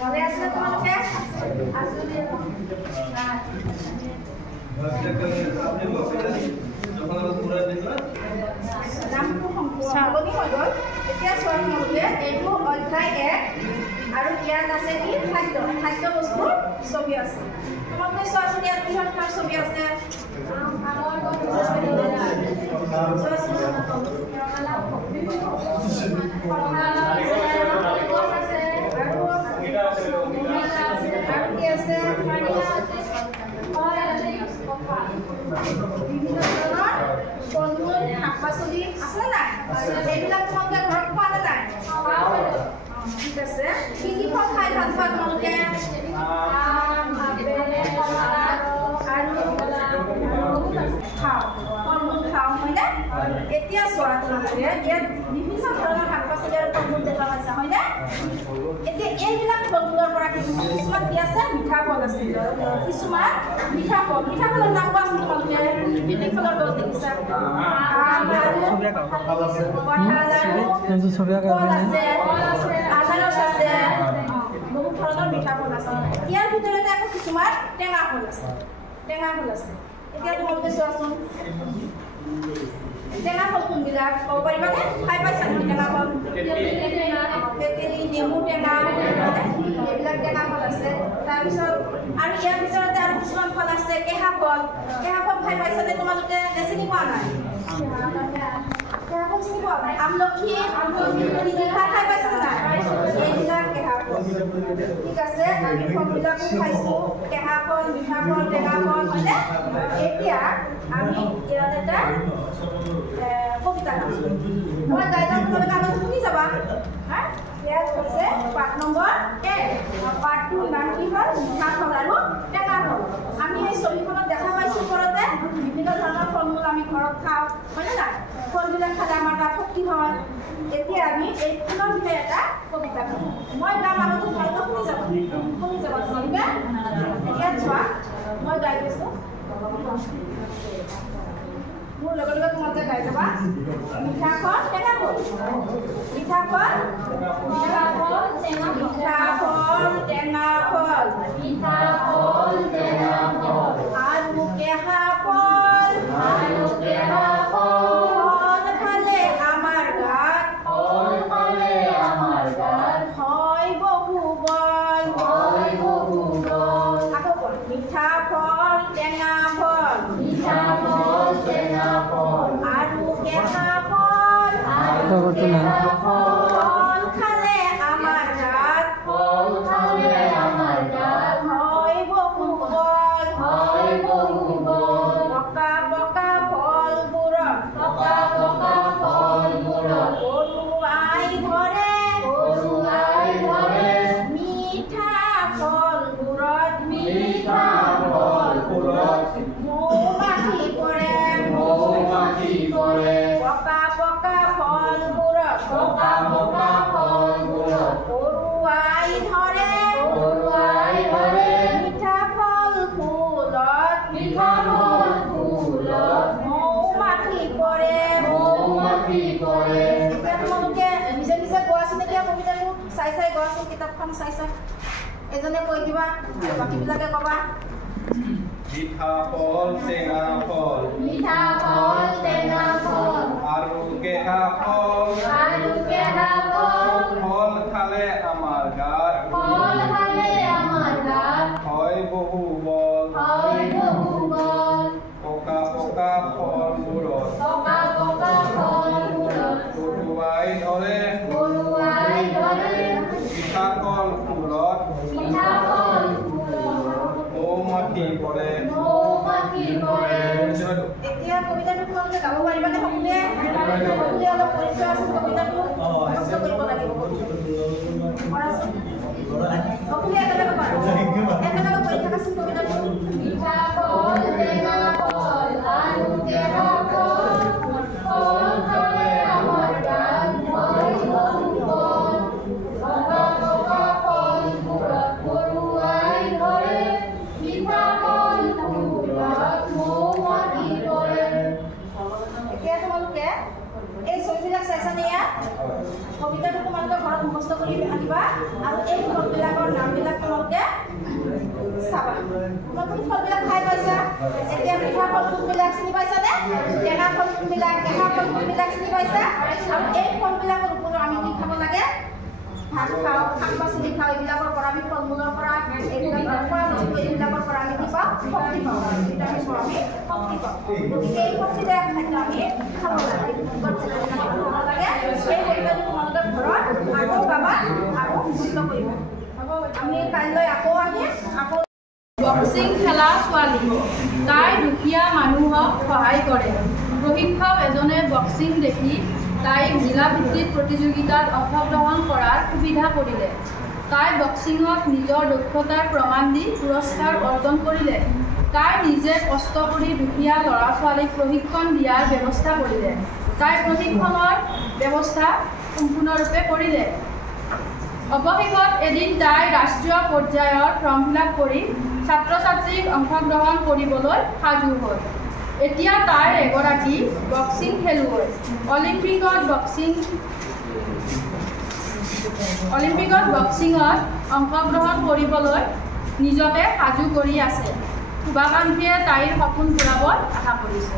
ভালে আছে তোমালোকে আজি নামটো সম্পূৰ্ণ হৈ গ'ল এতিয়া চোৱা তোমালোকে এইটো অধ্যায় 1 আৰু ইয়াত আছে কি খাদ্য বস্তুৰ ছবি আছে তোমালোকে চোৱাচোন ইয়াত কিহৰ কিহৰ ছবি আছে বিভিন্ন ধৰণৰ ফল-মূল শাক-পাচলি আছে নাই এইবিলাক তোমালোকে ঘৰত খোৱা নে নাই ঠিক আছে কি কি ফল খাই ভাল পোৱা তোমালোকে ফল-মূল খাওঁ হয়নে এতিয়া চোৱা তোমালোকে ইয়াত বিভিন্ন ধৰণৰ শাক-পাচলি আৰু ফল-মূল দেখা পাইছা হয়নে এতিয়া এইবিলাক ফল-মূলৰ পৰা কিছুমান কি আছে মিঠা ফল আছে কিছুমান মিঠা ফলৰ নাম কোৱাচোন তোমালোকে কি ফলৰ গছ দেখিছা আনাৰস আছে বহুত ধৰণৰ মিঠা ফল আছে ইয়াৰ ভিতৰতে আকৌ কিছুমান টেঙা ফল আছে এতিয়া তোমালোকে চোৱাচোন টেঙা ফল কোনবিলাক ক'ব পাৰিবানে খাই পাইছা তুমি টেঙা ফল তেতেলী নেমু টেঙা এইবিলাক টেঙা ফল আছে তাৰপিছত আৰু ইয়াৰ ভিতৰতে আৰু কিছুমান ফল আছে কেঁহা ফল খাই পাইছানে তোমালোকে চিনি পোৱা নাই কেঁহা ফল চিনি পোৱা নাই আমলখি খাই পাইছানে নাই এইবিলাক কেঁহা ফল ঠিক আছে আমি ফলবিলাক খাইছোঁ কেঁহা ফল মিঠা ফল টেঙা ফল হয়নে এতিয়া আমি ইয়াত এটা কবিতা মই গাই যাম তোমালোকে আগত শুনি যাবা ইয়াত হৈছে পাঠ নম্বৰ 1 পাঠটোৰ নাম কি হ'ল মিঠা ফল আৰু টেঙা ফল আমি এই ছবিখনত দেখা পাইছোঁ ওপৰতে বিভিন্ন ধৰণৰ ফল মূল আমি ঘৰত খাওঁ হয়নে নাই ফলবিলাক খালে আমাৰ গাত শক্তি হয় এতিয়া আমি এই ফুলৰ বিষয়ে এটা কবিতা মই গাম আগত তোমালোকে শুনি যাবা তোমালোকে এতিয়া চোৱা মই গাই গৈছোঁ মোৰ লগে লগে তোমালোকে গাই যাবা মিঠা ফল টেঙা ফল মিঠা ফল টেঙা ফল আৰু কেঁহা ফল ফল খালে আমাৰ গাত হয় বহু বল আকৌ কল মিঠা ফল টেঙা ফল আৰু কেঁহা ফল ফল খালে আমাৰ গাত হয় বহু বল পকা পকা ফলবোৰত গৰুৱাই ধৰে মিঠা ফলবোৰত মৌ-মাখি পৰে পকা পকা ফলবোৰত গৰুৱাই ধৰে মিঠা ফল ফুলত মৌ-মাখি পৰে এতিয়া তোমালোকে নিজে নিজে গোৱাচোন এতিয়া কবিতাটো চাই গোৱাচোন কিতাপখন চাই এজনে কৈ দিবা বাকীবিলাকে ক'বা মিঠা ফল টেঙা ফল আৰু কেঁহা ফল ফল খালে আমাৰ গাত হয় বহু বল পকা পকা ফলবোৰত গৰুৱাই ধৰে মিঠা ফল ফুলত মৌ-মাখি পৰে এতিয়া কবিতাটো তোমালোকে গাব পাৰিবানে সকলোৱে অলপ পৰিচয় আছে কবিতাটো মুখস্থ কৰিব লাগিব কৰাচোন সকলোৱে একেলগে পাৰা একেলগে পঢ়ি থাকাচোন কবিতাটো মিঠা ফল টেঙা ফল আৰু কেঁহা ফল খালে আমাৰ গাত হয় বহু বল পকা পকা ফলবোৰত গৰুৱাই ধৰে মিঠা ফল ফুলত মৌ-মাখি পৰে এতিয়া তোমালোকে এই ছবিবিলাক চাইছানে ইয়াত কবিতাটো তোমালোকে ঘৰত মুখস্থ কৰি আনিবা আৰু চাবা নতুন ফলবিলাক খাই পাইছা এতিয়া মিঠা ফল কোনবিলাক চিনি পাইছানে টেঙা ফল কোনবিলাক কেঁচা ফল কোনবিলাক চিনি পাইছা আৰু এই ফলবিলাকৰ ওপৰত আমি কি খাব লাগে ভাত খাওঁ শাক পাচলি খাওঁ এইবিলাকৰ পৰা আমি ফল মূলৰ পৰা এইবিলাকৰ পৰা এইবিলাকৰ পৰা আমি কি পাওঁ শক্তি পাওঁ ভিটামিন পাওঁ আমি শক্তি পাওঁ গতিকে এই শক্তিদায়ক খাদ্য আমি খাব লাগে সেই খাদ্যটো তোমালোকৰ ঘৰত আকৌ পাবা আকৌ সুস্থ কৰিবা আমি কাইলৈ আকৌ আহিম আকৌ বক্সিং খেলা ছোৱালী তাই দুখীয়া মানুহক সহায় কৰে প্ৰশিক্ষক এজনে বক্সিং দেখি তাইক জিলা ভিত্তিক প্ৰতিযোগিতাত অংশগ্ৰহণ কৰাৰ সুবিধা কৰিলে তাই বক্সিঙত নিজৰ দক্ষতাৰ প্ৰমাণ দি পুৰস্কাৰ অৰ্জন কৰিলে তাই নিজে কষ্ট কৰি দুখীয়া ল'ৰা ছোৱালীক প্ৰশিক্ষণ দিয়াৰ ব্যৱস্থা কৰিলে তাই প্ৰশিক্ষণৰ ব্যৱস্থা সম্পূৰ্ণৰূপে কৰিলে অৱশেষত এদিন তাই ৰাষ্ট্ৰীয় পৰ্যায়ৰ ফৰ্ম ফিল-আপ কৰি ছাত্ৰ ছাত্ৰীক অংশগ্ৰহণ কৰিবলৈ সাজু হ'ল এতিয়া তাই এগৰাকী বক্সিং খেলুৱৈ অলিম্পিকত বক্সিঙত অংশগ্ৰহণ কৰিবলৈ নিজকে সাজু কৰি আছে শুভাকাংক্ষীয়ে তাইৰ সপোন পূৰাব আশা কৰিছে।